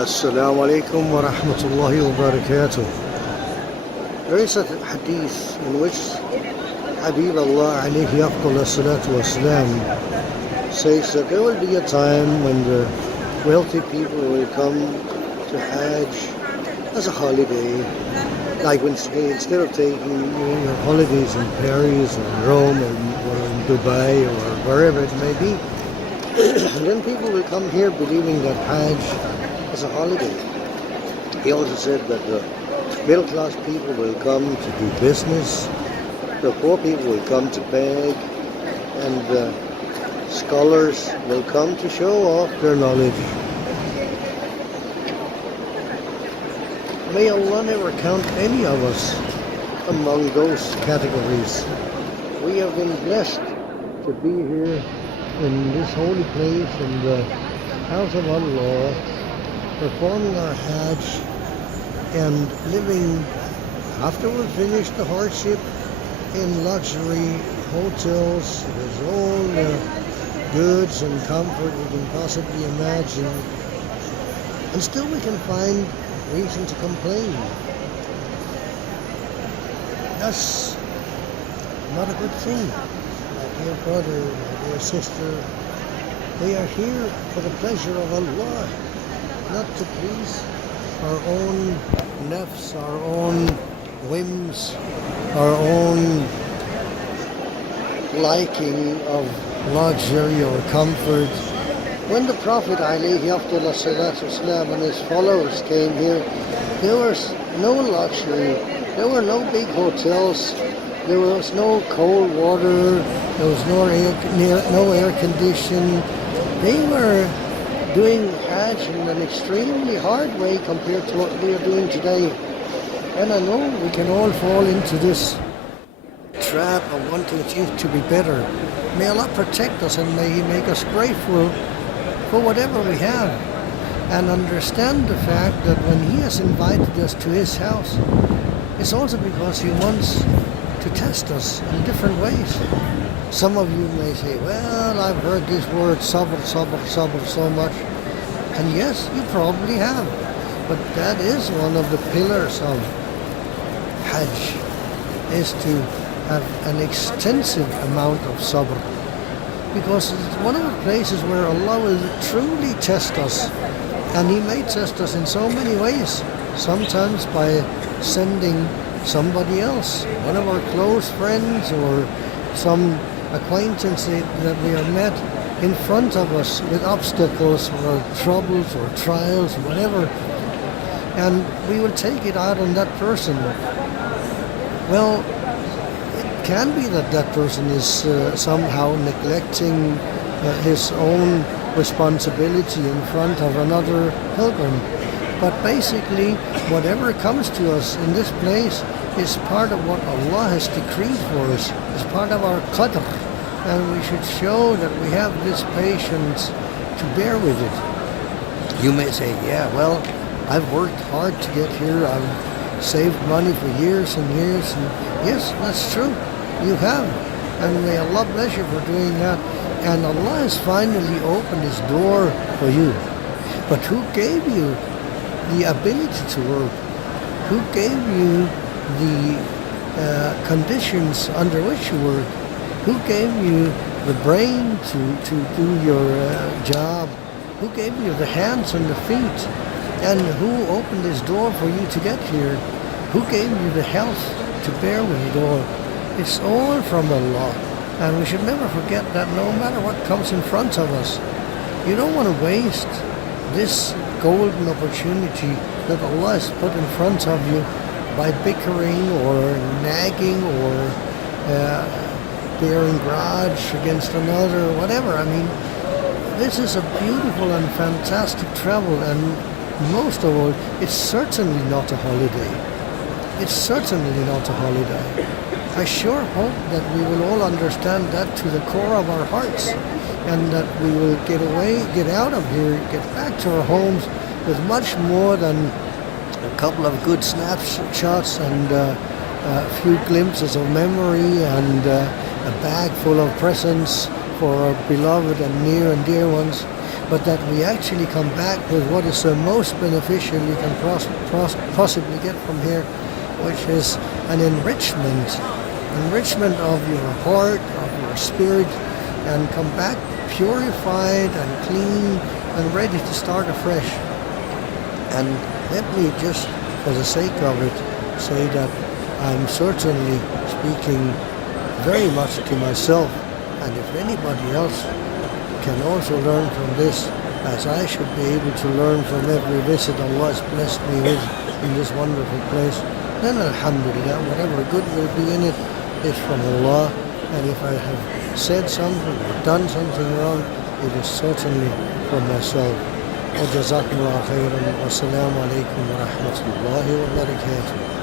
Assalamu alaikum wa rahmatullahi wa barakatuh. There is a hadith in which Habib Allah alayhi afdal salatu wasalam says that there will be a time when the wealthy people will come to Hajj as a holiday. Like when instead of taking your holidays in Paris or Rome or in Dubai or wherever it may be, and then people will come here believing that Hajj is a holiday. He also said that the middle class people will come to do business, the poor people will come to beg, and the scholars will come to show off their knowledge. May Allah never count any of us among those categories. We have been blessed to be here in this holy place, in the house of Allah, performing our Hajj and living, after we've finished the hardship, in luxury hotels with all the goods and comfort we can possibly imagine. And still we can find reason to complain. That's not a good thing. My dear brother, my dear sister, we are here for the pleasure of Allah, not to please our own nafs, our own whims, our own liking of luxury or comfort. When the Prophet ﷺ and his followers came here, there was no luxury, there were no big hotels, there was no cold water, there was no air condition. They were doing Hajj in an extremely hard way compared to what we are doing today. And I know we can all fall into this trap of wanting it to be better. May Allah protect us, and may He make us grateful for whatever we have, and understand the fact that when He has invited us to His house, it's also because He wants to test us in different ways. Some of you may say, well, I've heard this word sabr, sabr, sabr so much. And yes, you probably have. But that is one of the pillars of Hajj, is to have an extensive amount of sabr. Because it's one of the places where Allah will truly test us. And He may test us in so many ways. Sometimes by sending somebody else, one of our close friends or some acquaintance that we have met in front of us with obstacles or troubles or trials, whatever. And we will take it out on that person. Well, it can be that that person is somehow neglecting his own responsibility in front of another pilgrim. But basically, whatever comes to us in this place is part of what Allah has decreed for us. It's part of our qadr. And we should show that we have this patience to bear with it. You may say, yeah, well, I've worked hard to get here. I've saved money for years and years. And yes, that's true. You have. And may Allah bless you for doing that. And Allah has finally opened His door for you. But who gave you the ability to work? Who gave you the conditions under which you work? Who gave you the brain to do your job? Who gave you the hands and the feet? And who opened this door for you to get here? Who gave you the health to bear with it all? It's all from Allah. And we should never forget that no matter what comes in front of us, you don't want to waste this golden opportunity that Allah has put in front of you by bickering or nagging or bearing grudge against another, whatever. I mean, this is a beautiful and fantastic travel, and most of all, it's certainly not a holiday. It's certainly not a holiday. I sure hope that we will all understand that to the core of our hearts, and that we will get out of here, get back to our homes with much more than a couple of good snapshots and a few glimpses of memory and a bag full of presents for our beloved and near and dear ones. but that we actually come back with what is the most beneficial you can possibly get from here, which is an enrichment of your heart, of your spirit, and come back purified and clean and ready to start afresh. And let me just, for the sake of it, say that I'm certainly speaking very much to myself, and if anybody else can also learn from this, as I should be able to learn from every visit Allah has blessed me with in this wonderful place, then alhamdulillah, whatever good will be in it is from Allah. And if I have said something or done something wrong, it is certainly from myself. وجزاكم الله خيرا والسلام عليكم ورحمة الله وبركاته.